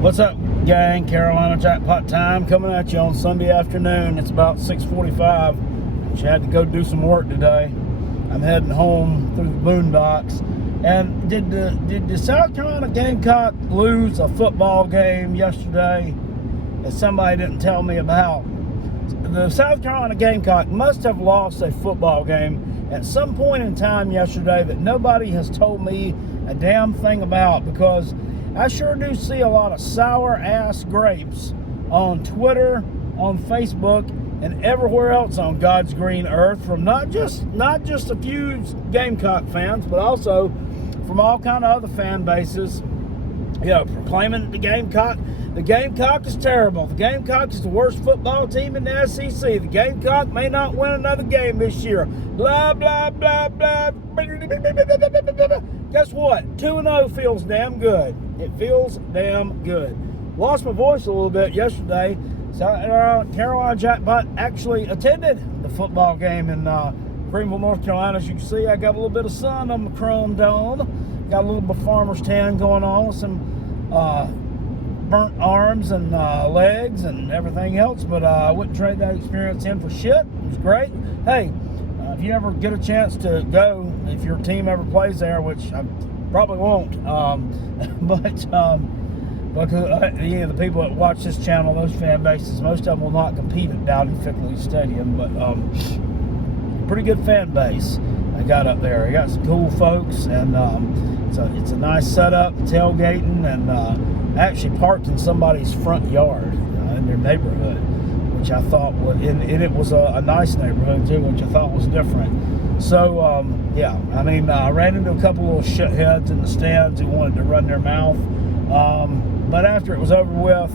What's up, gang? Carolina Jackpot time coming at you on Sunday afternoon. It's about 6:45. She had to go do some work today. I'm heading home through the boondocks. And did the South Carolina Gamecock lose a football game yesterday that somebody didn't tell me about? The South Carolina Gamecock must have lost a football game at some point in time yesterday that nobody has told me a damn thing about, because I sure do see a lot of sour ass grapes on Twitter, on Facebook, and everywhere else on God's green earth from not just a few Gamecock fans, but also from all kind of other fan bases, proclaiming the Gamecock is terrible. The Gamecock is the worst football team in the SEC. The Gamecock may not win another game this year. Blah, blah, blah, blah. Guess what? 2-0 feels damn good. It feels damn good. Lost my voice a little bit yesterday. South Carolina Jackpot actually attended the football game in Greenville, North Carolina. As you can see, I got a little bit of sun on my chrome dome. Got a little bit of farmer's tan going on with some burnt arms and legs and everything else. But I wouldn't trade that experience in for shit. It was great. Hey, if you ever get a chance to go, if your team ever plays there, which I probably won't, because the people that watch this channel, those fan bases, most of them will not compete at Dowdy-Fickley Stadium, but pretty good fan base I got up there. I got some cool folks, and it's a nice setup, tailgating, and actually parked in somebody's front yard in their neighborhood, which I thought was, and it was a nice neighborhood too, which I thought was different. So, I ran into a couple little shitheads in the stands who wanted to run their mouth. But after it was over with,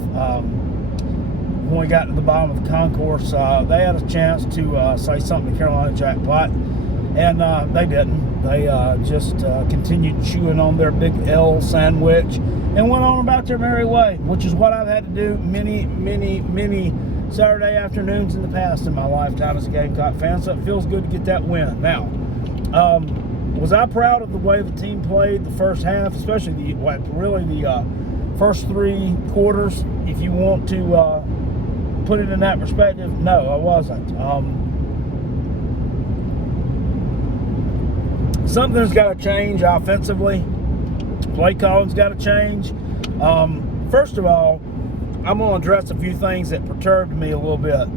when we got to the bottom of the concourse, they had a chance to say something to Carolina Jackpot, and they didn't. They just continued chewing on their big L sandwich and went on about their merry way, which is what I've had to do many, many, many Saturday afternoons in the past in my lifetime as a Gamecock fan, so it feels good to get that win. Now, was I proud of the way the team played the first half, especially the first three quarters, if you want to put it in that perspective? No, I wasn't. Something's got to change offensively. Play calling's got to change. First of all, I'm going to address a few things that perturbed me a little bit.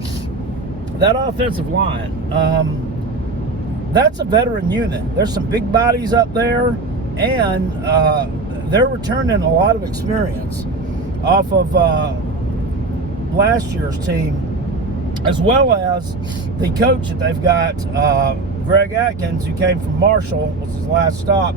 That offensive line, that's a veteran unit. There's some big bodies up there, and they're returning a lot of experience off of last year's team, as well as the coach that they've got, Greg Atkins, who came from Marshall, was his last stop.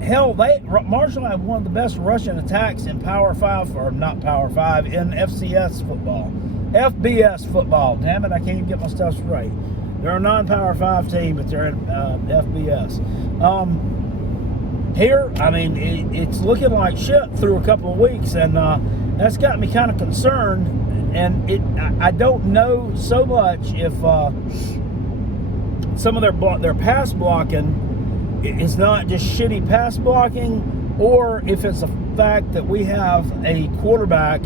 Hell, Marshall had one of the best rushing attacks in Power 5, or not Power 5, in FCS football. FBS football. Damn it, I can't even get my stuff straight. They're a non-Power 5 team, but they're in FBS. Here, it's looking like shit through a couple of weeks, and that's got me kind of concerned. And I don't know so much if some of their pass blocking is not just shitty pass blocking, or if it's a fact that we have a quarterback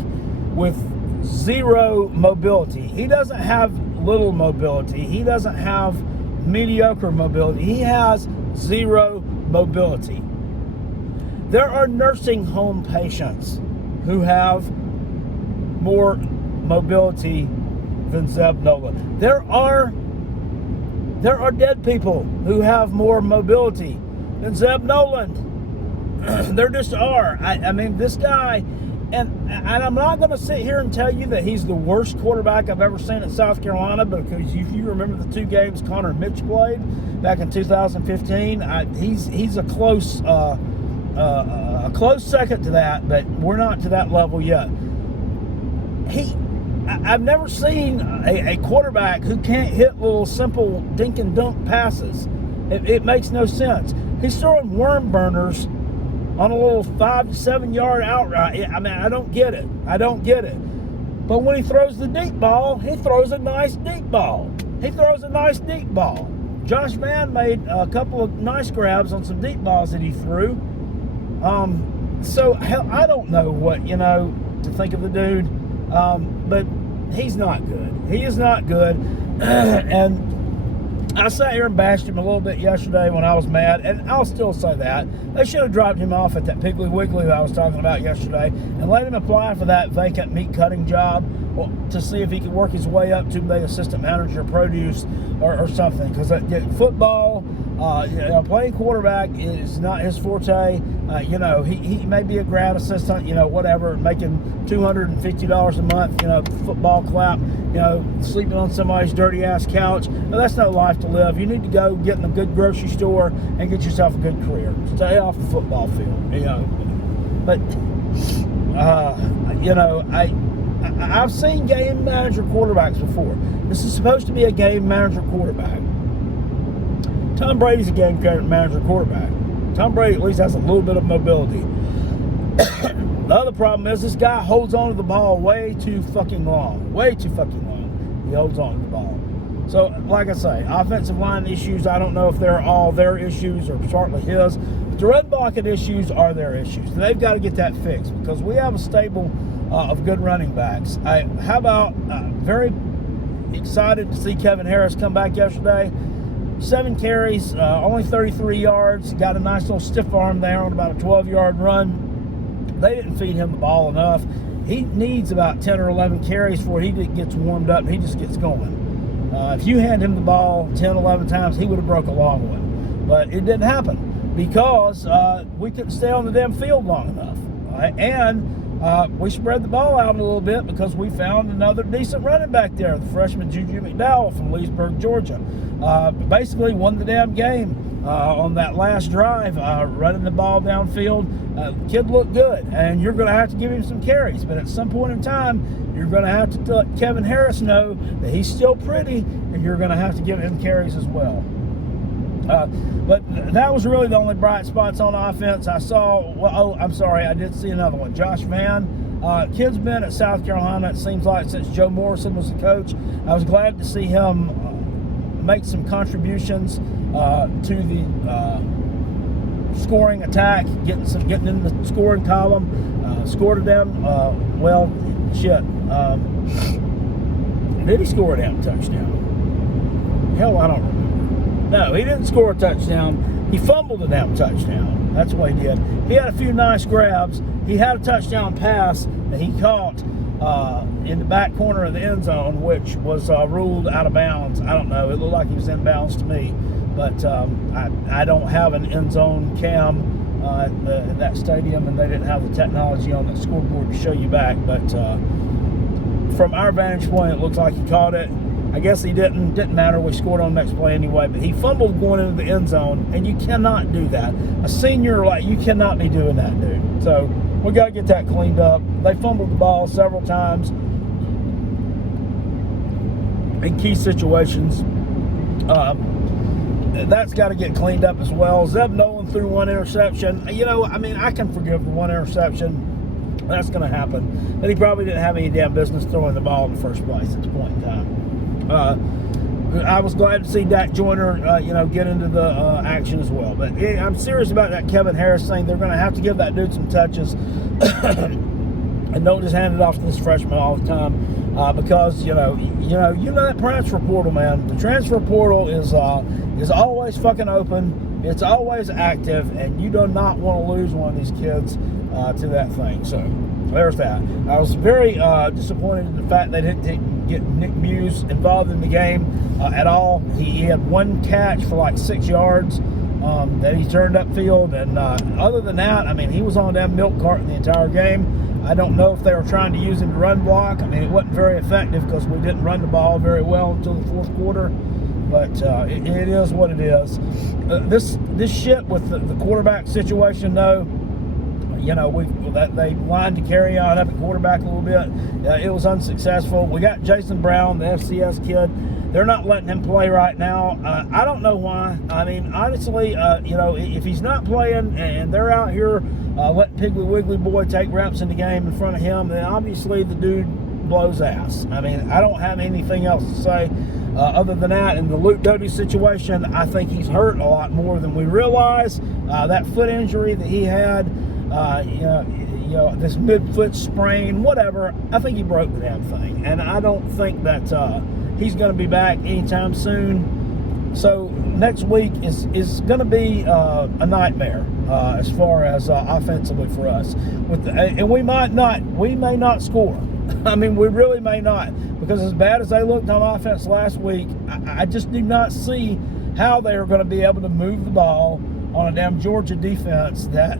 with zero mobility. He doesn't have little mobility. He doesn't have mediocre mobility. He has zero mobility. There are nursing home patients who have more mobility than Zeb Nolan. There are dead people who have more mobility than Zeb Nolan. There just are. This guy, and I'm not going to sit here and tell you that he's the worst quarterback I've ever seen at South Carolina, because if you remember the two games Connor Mitch played back in 2015, he's a close second to that, but we're not to that level yet. I've never seen a quarterback who can't hit little simple dink and dunk passes. It makes no sense. He's throwing worm burners on a little 5 to 7 yard outright. I don't get it. But when he throws the deep ball, he throws a nice deep ball. Josh Mann made a couple of nice grabs on some deep balls that he threw. So hell, I don't know what to think of the dude, but he's not good. He is not good, and I sat here and bashed him a little bit yesterday when I was mad, and I'll still say that. They should have dropped him off at that Piggly Wiggly that I was talking about yesterday and let him apply for that vacant meat cutting job to see if he could work his way up to the assistant manager of produce or something. Because football, playing quarterback is not his forte. He may be a grad assistant, whatever, making $250 a month, football clap, sleeping on somebody's dirty ass couch. But that's no life to live. You need to go get in a good grocery store and get yourself a good career. Stay off the football field, But, I've seen game manager quarterbacks before. This is supposed to be a game manager quarterback. Tom Brady's a game manager quarterback. Tom Brady at least has a little bit of mobility. The other problem is this guy holds on to the ball way too fucking long. Way too fucking long. He holds on to the ball. So, like I say, offensive line issues, I don't know if they're all their issues or partly his. But the run blocking issues are their issues. And they've got to get that fixed because we have a stable of good running backs. How about very excited to see Kevin Harris come back yesterday. 7 carries, only 33 yards. Got a nice little stiff arm there on about a 12-yard run. They didn't feed him the ball enough. He needs about 10 or 11 carries before he gets warmed up and he just gets going. If you hand him the ball 10, 11 times, he would have broke a long one. But it didn't happen because we couldn't stay on the damn field long enough. And we spread the ball out a little bit because we found another decent running back there, the freshman Juju McDowell from Leesburg, Georgia. Basically won the damn game on that last drive, running the ball downfield. The kid looked good, and you're going to have to give him some carries. But at some point in time, you're going to have to let Kevin Harris know that he's still pretty, and you're going to have to give him carries as well. But that was really the only bright spots on offense. I did see another one. Josh Vann, kid's been at South Carolina, it seems like, since Joe Morrison was the coach. I was glad to see him make some contributions to the scoring attack, getting in the scoring column. Scored a damn, did he score a damn touchdown? Hell, I don't remember. No, he didn't score a touchdown. He fumbled a damn touchdown. That's what he did. He had a few nice grabs. He had a touchdown pass that he caught in the back corner of the end zone, which was ruled out of bounds. I don't know. It looked like he was in bounds to me. But I don't have an end zone cam at that stadium, and they didn't have the technology on the scoreboard to show you back. But from our vantage point, it looks like he caught it. I guess he didn't matter. We scored on the next play anyway, but he fumbled going into the end zone, and you cannot do that. A senior, you cannot be doing that, dude. So we got to get that cleaned up. They fumbled the ball several times in key situations. That's got to get cleaned up as well. Zeb Nolan threw one interception. I can forgive the one interception. That's going to happen. But he probably didn't have any damn business throwing the ball in the first place at the point in time. I was glad to see Dak Joyner, get into the action as well. But I'm serious about that Kevin Harris thing. They're going to have to give that dude some touches, and don't just hand it off to this freshman all the time, because you know that transfer portal, man. The transfer portal is always fucking open. It's always active, and you do not want to lose one of these kids to that thing. So there's that. I was very disappointed in the fact they didn't get Nick Muse involved in the game at all. He had one catch for like 6 yards that he turned upfield, and other than that, he was on that milk carton the entire game. I don't know if they were trying to use him to run block. It wasn't very effective because we didn't run the ball very well until the fourth quarter. But it is what it is. This shit with the quarterback situation, though. They lined to carry on up at quarterback a little bit. It was unsuccessful. We got Jason Brown, the FCS kid. They're not letting him play right now. I don't know why. Honestly, if he's not playing and they're out here letting Piggly Wiggly boy take reps in the game in front of him, then obviously the dude blows ass. I don't have anything else to say other than that. In the Luke Doty situation, I think he's hurt a lot more than we realize. That foot injury that he had, This mid-foot sprain, whatever. I think he broke the damn thing, and I don't think that he's going to be back anytime soon. So next week is going to be a nightmare as far as offensively for us. And we may not score. I mean, we really may not, because as bad as they looked on offense last week, I just do not see how they are going to be able to move the ball on a damn Georgia defense that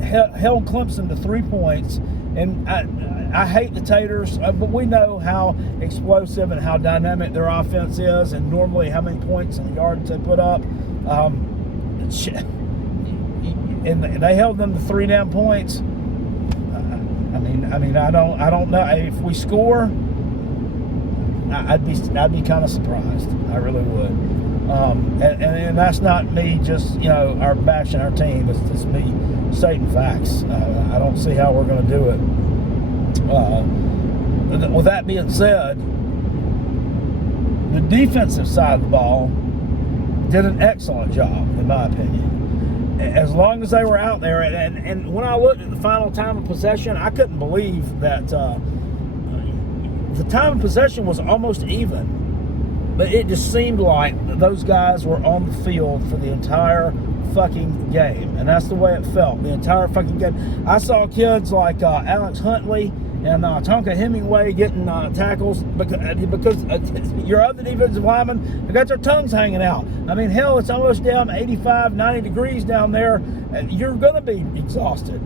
held Clemson to 3 points. And I hate the Taters, but we know how explosive and how dynamic their offense is, and normally how many points and yards they put up. And they held them to 3 damn points. I don't know if we score. I'd be kind of surprised. I really would. And that's not me just our bashing our team. It's just me stating facts. I don't see how we're going to do it. With that being said, the defensive side of the ball did an excellent job, in my opinion. As long as they were out there, and when I looked at the final time of possession, I couldn't believe that the time of possession was almost even. But it just seemed like those guys were on the field for the entire fucking game. And that's the way it felt, the entire fucking game. I saw kids like Alex Huntley and Tonka Hemingway getting tackles because your other defensive linemen, they got their tongues hanging out. I mean, hell, it's almost down 85, 90 degrees down there. You're going to be exhausted.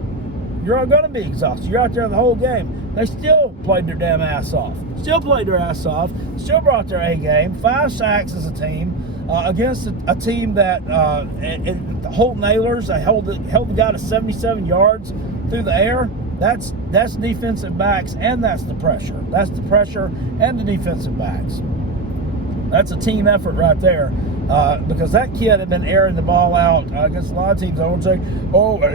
You're going to be exhausted. You're out there the whole game. They still played their damn ass off. Still played their ass off. Still brought their A game. 5 sacks as a team against a team that Holt Nailers. They held the guy to 77 yards through the air. That's defensive backs, and that's the pressure. That's the pressure and the defensive backs. That's a team effort right there. Because that kid had been airing the ball out against a lot of teams. I won't say, look at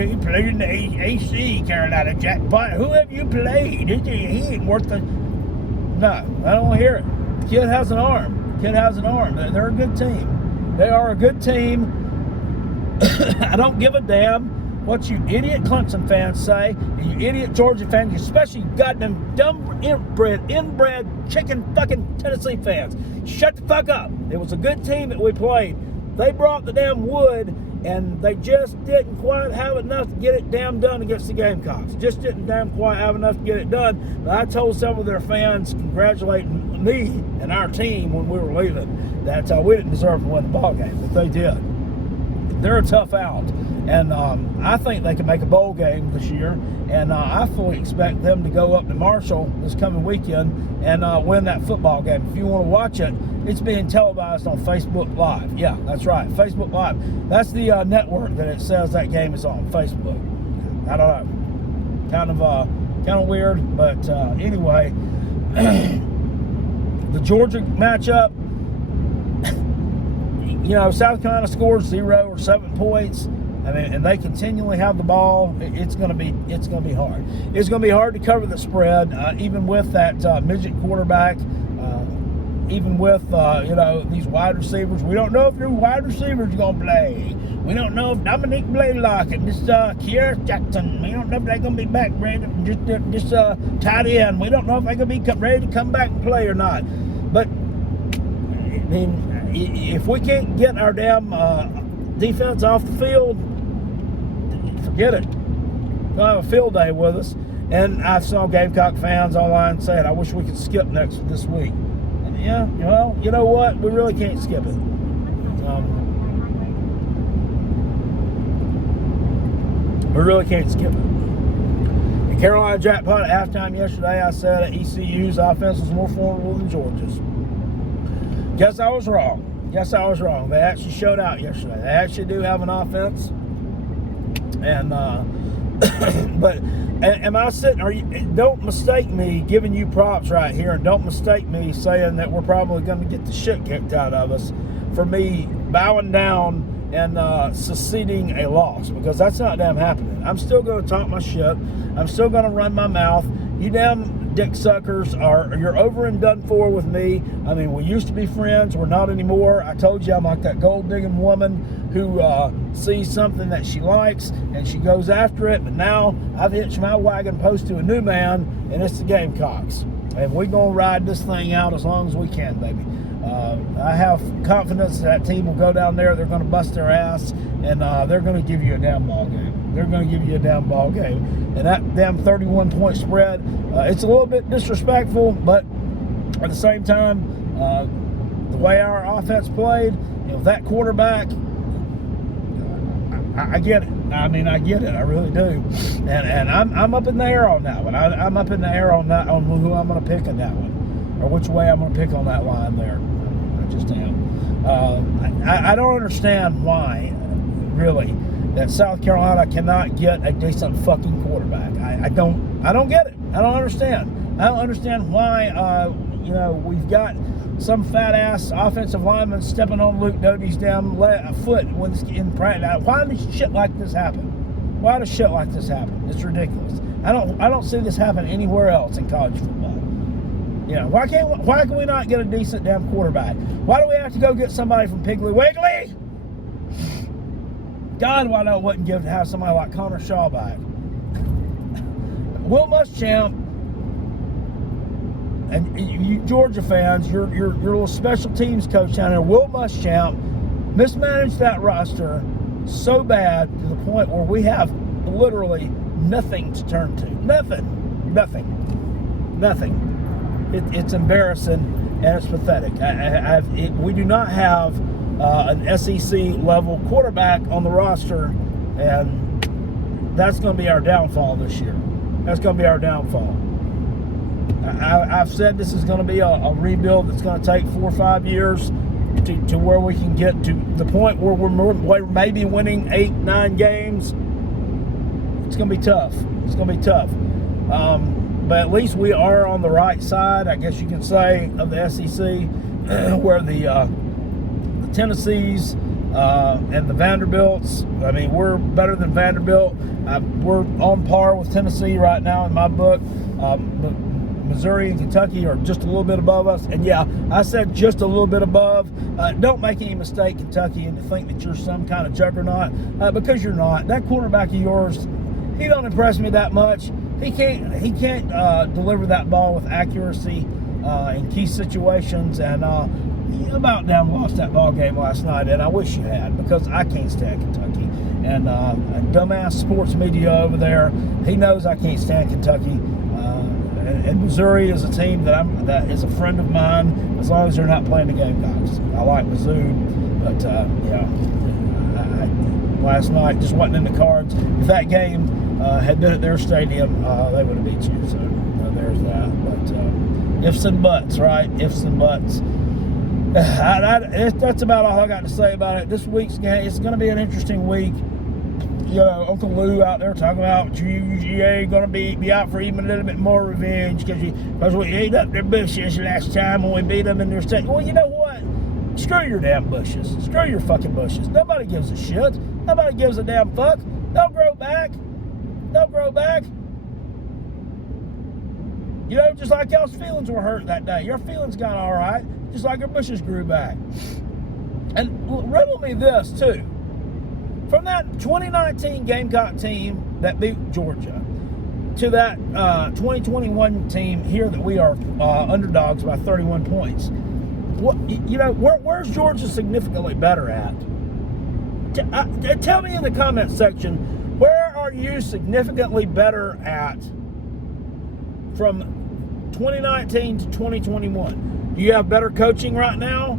he played in the AC, Carolina Jackpot. Who have you played? He ain't worth the... No, I don't want to hear it. The kid has an arm. They're a good team. They are a good team. I don't give a damn what you idiot Clemson fans say, and you idiot Georgia fans, especially goddamn dumb inbred chicken fucking Tennessee fans. Shut the fuck up. It was a good team that we played. They brought the damn wood, and they just didn't quite have enough to get it damn done against the Gamecocks. Just didn't damn quite have enough to get it done. But I told some of their fans congratulating me and our team when we were leaving that we didn't deserve to win the ball game, but they did. They're a tough out, and I think they can make a bowl game this year, and I fully expect them to go up to Marshall this coming weekend and win that football game. If you want to watch it, it's being televised on Facebook Live. Yeah, that's right, Facebook Live. That's the network that it says that game is on, Facebook. I don't know, kind of weird, but anyway, the Georgia matchup. South Carolina scores 0 or 7 points. I mean, and they continually have the ball. It's going to be hard. It's going to be hard to cover the spread, even with that midget quarterback. Even with these wide receivers. We don't know if your wide receivers are going to play. We don't know if Dominique Blaylock and this Kier Jackson. We don't know if they're going to be back ready. Just tight end. We don't know if they're going to be ready to come back and play or not. But I mean, if we can't get our damn defense off the field, forget it. We'll have a field day with us. And I saw Gamecock fans online saying, I wish we could skip this week. And yeah, well, you know what? We really can't skip it. We really can't skip it. In Carolina Jackpot at halftime yesterday, I said that ECU's offense was more formidable than Georgia's. Guess I was wrong. They actually showed out yesterday. They actually do have an offense. And but am I sitting? Don't mistake me giving you props right here, and don't mistake me saying that we're probably going to get the shit kicked out of us for me bowing down and seceding a loss, because that's not damn happening. I'm still going to talk my shit. I'm still going to run my mouth. You damn dick suckers you're over and done for with me. I mean, we used to be friends. We're not anymore. I told you I'm like that gold digging woman who sees something that she likes and she goes after it. But now I've hitched my wagon post to a new man, and it's the Gamecocks. And we're going to ride this thing out as long as we can, baby. I have confidence that team will go down there. They're going to bust their ass, and they're going to give you a damn ball game. They're going to give you a damn ball game. And that damn 31-point spread, it's a little bit disrespectful, but at the same time, the way our offense played, that quarterback, I get it. I mean, I get it. I really do. And I'm up in the air on that one. I'm up in the air on who I'm going to pick on that one, or which way I'm going to pick on that line there. I just am. I don't understand why, really, that South Carolina cannot get a decent fucking quarterback. I don't get it. I don't understand. I don't understand why we've got some fat ass offensive lineman stepping on Luke Doty's damn foot when in practice. Why does shit like this happen? Why does shit like this happen? It's ridiculous. I don't see this happen anywhere else in college football. Why can we not get a decent damn quarterback? Why do we have to go get somebody from Piggly Wiggly? God, why not wouldn't give to have somebody like Connor Shaw back? Will Muschamp, and you Georgia fans, your little special teams coach down there, Will Muschamp, mismanaged that roster so bad to the point where we have literally nothing to turn to. Nothing. It's embarrassing and it's pathetic. We do not have an SEC level quarterback on the roster, and that's going to be our downfall this year. That's going to be our downfall. I've said this is going to be a rebuild that's going to take 4 or 5 years to where we can get to the point where we're maybe winning 8-9 games. It's going to be tough. It's going to be tough. But at least we are on the right side, I guess you can say, of the SEC, where the Tennessees and the Vanderbilts, I mean, we're better than Vanderbilt. We're on par with Tennessee right now in my book. Missouri and Kentucky are just a little bit above us. And yeah, I said just a little bit above. Don't make any mistake, Kentucky, and to think that you're some kind of juggernaut, because you're not. That quarterback of yours, he don't impress me that much. He can't deliver that ball with accuracy in key situations, and you about damn lost that ball game last night, and I wish you had, because I can't stand Kentucky. And dumbass sports media over there, he knows I can't stand Kentucky. And Missouri is a team that is a friend of mine, as long as they're not playing the Gamecocks. I like Mizzou, but last night just wasn't in the cards. If that game had been at their stadium, they would have beat you. So there's that. But ifs and buts, right? Ifs and buts. That's about all I got to say about it. This week's game, it's going to be an interesting week. Uncle Lou out there talking about UGA going to be out for even a little bit more revenge because we ate up their bushes last time when we beat them in their state. Well, you know what? Screw your damn bushes. Screw your fucking bushes. Nobody gives a shit. Nobody gives a damn fuck. They'll grow back. They'll grow back. Just like y'all's feelings were hurt that day. Your feelings got all right, just like your bushes grew back. And riddle me this, too. From that 2019 Gamecock team that beat Georgia to that 2021 team here that we are underdogs by 31 points, where's Georgia significantly better at? Tell me in the comment section, where are you significantly better at from 2019 to 2021? Do you have better coaching right now?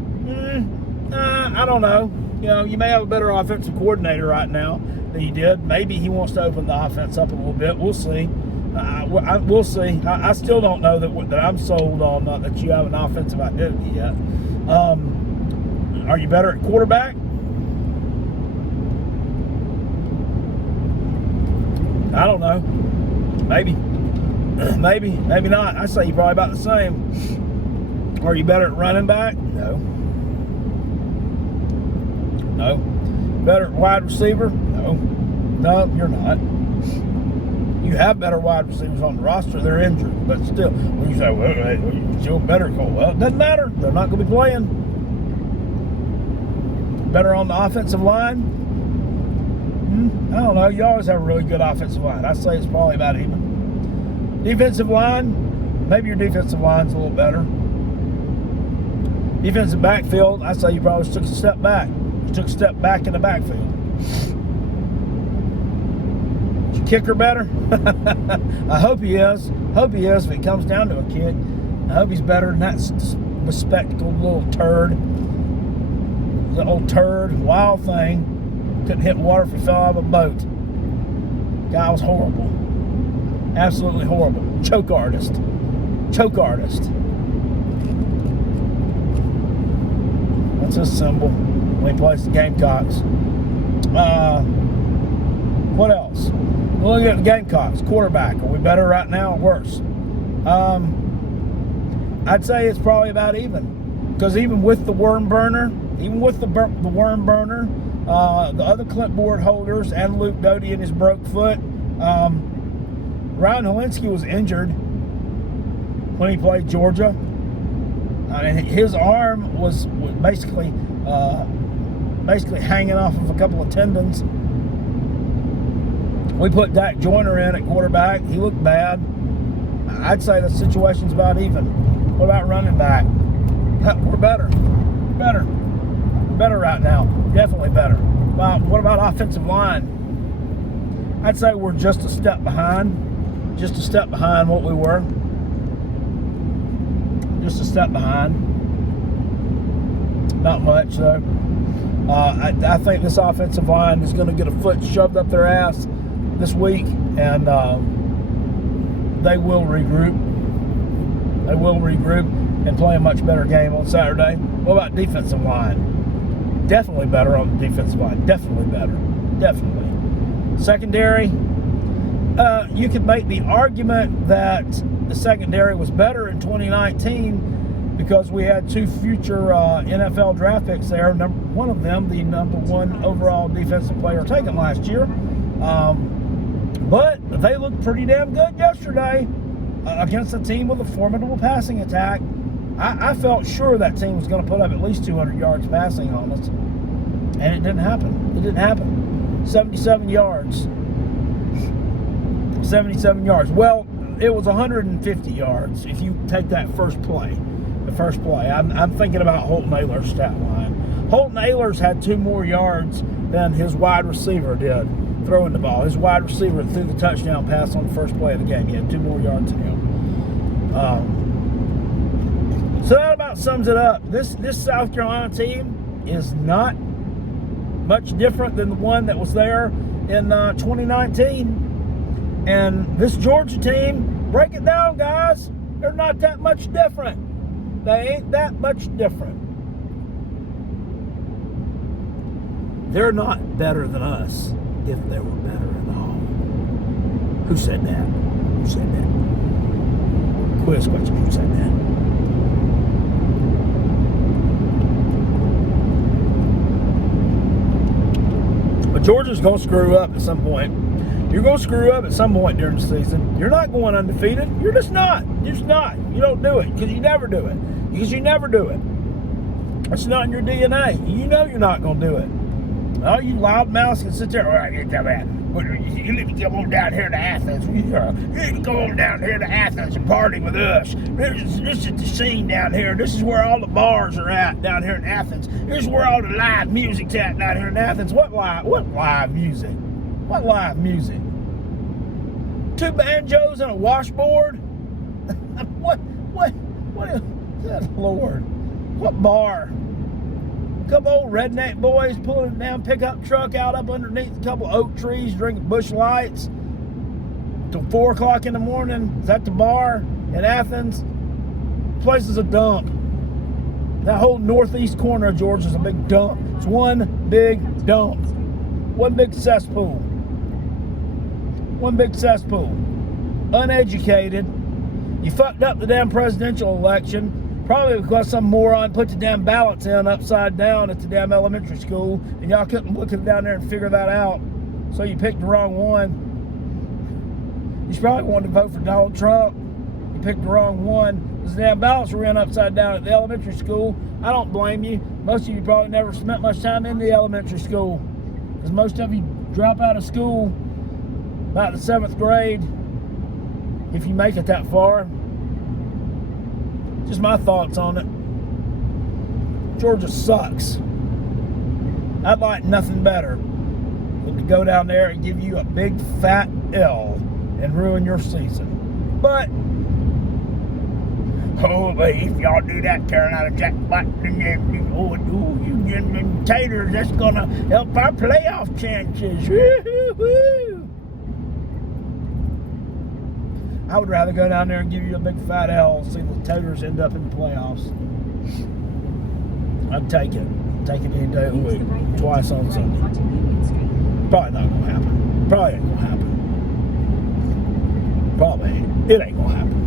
I don't know. You may have a better offensive coordinator right now than you did. Maybe he wants to open the offense up a little bit. We'll see. We'll see. I still don't know that I'm sold on that you have an offensive identity yet. Are you better at quarterback? I don't know. Maybe. Maybe not. I say you're probably about the same. Are you better at running back? No. No. Better at wide receiver? No. No, you're not. You you have better wide receivers on the roster, they're injured. But still, when you say, well, hey, you feel better, Cole. Well, it doesn't matter. They're not going to be playing. Better on the offensive line? I don't know. You always have a really good offensive line. I say it's probably about even. Defensive line, maybe your defensive line's a little better. Defensive backfield, I say you probably took a step back. You took a step back in the backfield. Is your kicker better? I hope he is. Hope he is if it comes down to a kid. I hope he's better than that bespectacled little turd. The old turd, wild thing. Couldn't hit water if he fell out of a boat. Guy was horrible. Absolutely horrible. Choke artist. Choke artist. That's his symbol when he plays the Gamecocks. What else? We'll look at the Gamecocks. Quarterback. Are we better right now or worse? I'd say it's probably about even. Because even with the worm burner, the other clipboard holders, and Luke Doty and his broke foot, Ryan Helinski was injured when he played Georgia. And his arm was basically hanging off of a couple of tendons. We put Dak Joyner in at quarterback. He looked bad. I'd say the situation's about even. What about running back? We're better. Better right now. Definitely better. What about offensive line? I'd say we're just a step behind. Just a step behind what we were. Just a step behind. Not much, though. I think this offensive line is going to get a foot shoved up their ass this week, and they will regroup. They will regroup and play a much better game on Saturday. What about defensive line? Definitely better on the defensive line. Definitely better. Definitely. Secondary, you could make the argument that the secondary was better in 2019 because we had two future NFL draft picks there. One of them, the number one overall defensive player taken last year. But they looked pretty damn good yesterday against a team with a formidable passing attack. I felt sure that team was going to put up at least 200 yards passing on us. And it didn't happen. It didn't happen. 77 yards. 77 yards. Well, it was 150 yards if you take that first play. The first play. I'm thinking about Holton Ahlers' stat line. Holton Ahlers had 2 more yards than his wide receiver did throwing the ball. His wide receiver threw the touchdown pass on the first play of the game. He had 2 more yards than him. So that about sums it up. This South Carolina team is not much different than the one that was there in 2019. And this Georgia team, break it down, guys. They're not that much different. They ain't that much different. They're not better than us if they were better at all. Who said that? Who said that? Quiz question. Who said that? But Georgia's going to screw up at some point. You're going to screw up at some point during the season. You're not going undefeated. You're just not. You're just not. You don't do it because you never do it. Because you never do it. It's not in your DNA. You know you're not going to do it. Oh, you loudmouths can sit there. All right, you come need to come on down here to Athens. You need to come on down here to Athens and party with us. This is the scene down here. This is where all the bars are at down here in Athens. This is where all the live music's at down here in Athens. What live music? What live music? 2 banjos and a washboard? What is that, Lord? What bar? A couple old redneck boys pulling a damn pickup truck out up underneath a couple oak trees, drinking Busch Lights till 4 o'clock in the morning. Is that the bar in Athens? The place is a dump. That whole northeast corner of Georgia is a big dump. It's one big dump. One big cesspool. One big cesspool. Uneducated. You fucked up the damn presidential election. Probably because some moron put the damn ballots in upside down at the damn elementary school, and y'all couldn't look it down there and figure that out. So you picked the wrong one. You probably wanted to vote for Donald Trump. You picked the wrong one. Because the damn ballots were in upside down at the elementary school. I don't blame you. Most of you probably never spent much time in the elementary school. Because most of you drop out of school about the 7th grade, if you make it that far. Just my thoughts on it. Georgia sucks. I'd like nothing better than to go down there and give you a big fat L and ruin your season. But if y'all do that, Carolina Jack Black, you get them taters, that's gonna help our playoff chances. Woo-hoo-hoo. I would rather go down there and give you a big fat L and see the taters end up in the playoffs. I'd take it. Take it any day of the week. Twice on Sunday. Probably not gonna happen. Probably ain't gonna happen. Probably ain't. It ain't gonna happen.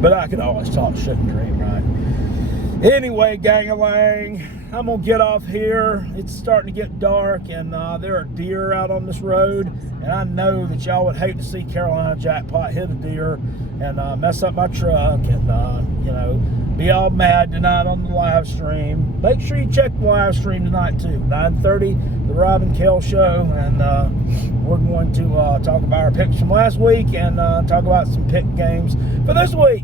But I could always talk shit and dream, right? Anyway, gang-a-lang, I'm going to get off here. It's starting to get dark, and there are deer out on this road. And I know that y'all would hate to see Carolina Jackpot hit a deer and mess up my truck and, you know, be all mad tonight on the live stream. Make sure you check the live stream tonight, too. 9:30, the Rob and Kel Show. And we're going to talk about our picks from last week and talk about some pick games for this week.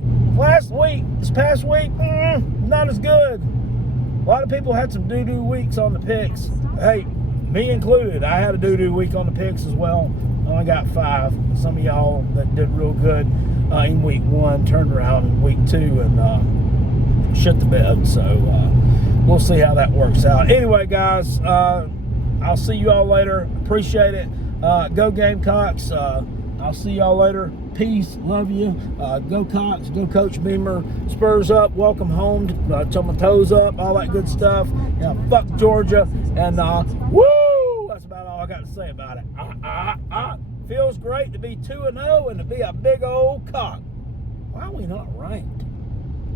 This past week, not as good. A lot of people had some doo-doo weeks on the picks. Hey, me included. I had a doo-doo week on the picks as well. I only got 5. Some of y'all that did real good in week 1 turned around in week 2 and shit the bed. So we'll see how that works out. Anyway, guys, I'll see you all later. Appreciate it. Go Gamecocks. I'll see y'all later. Peace. Love you. Go Cox. Go Coach Beamer. Spurs up. Welcome home. Till my toes up. All that good stuff. Yeah, fuck Georgia. And woo! That's about all I got to say about it. Feels great to be 2-0 and to be a big old cock. Why are we not ranked?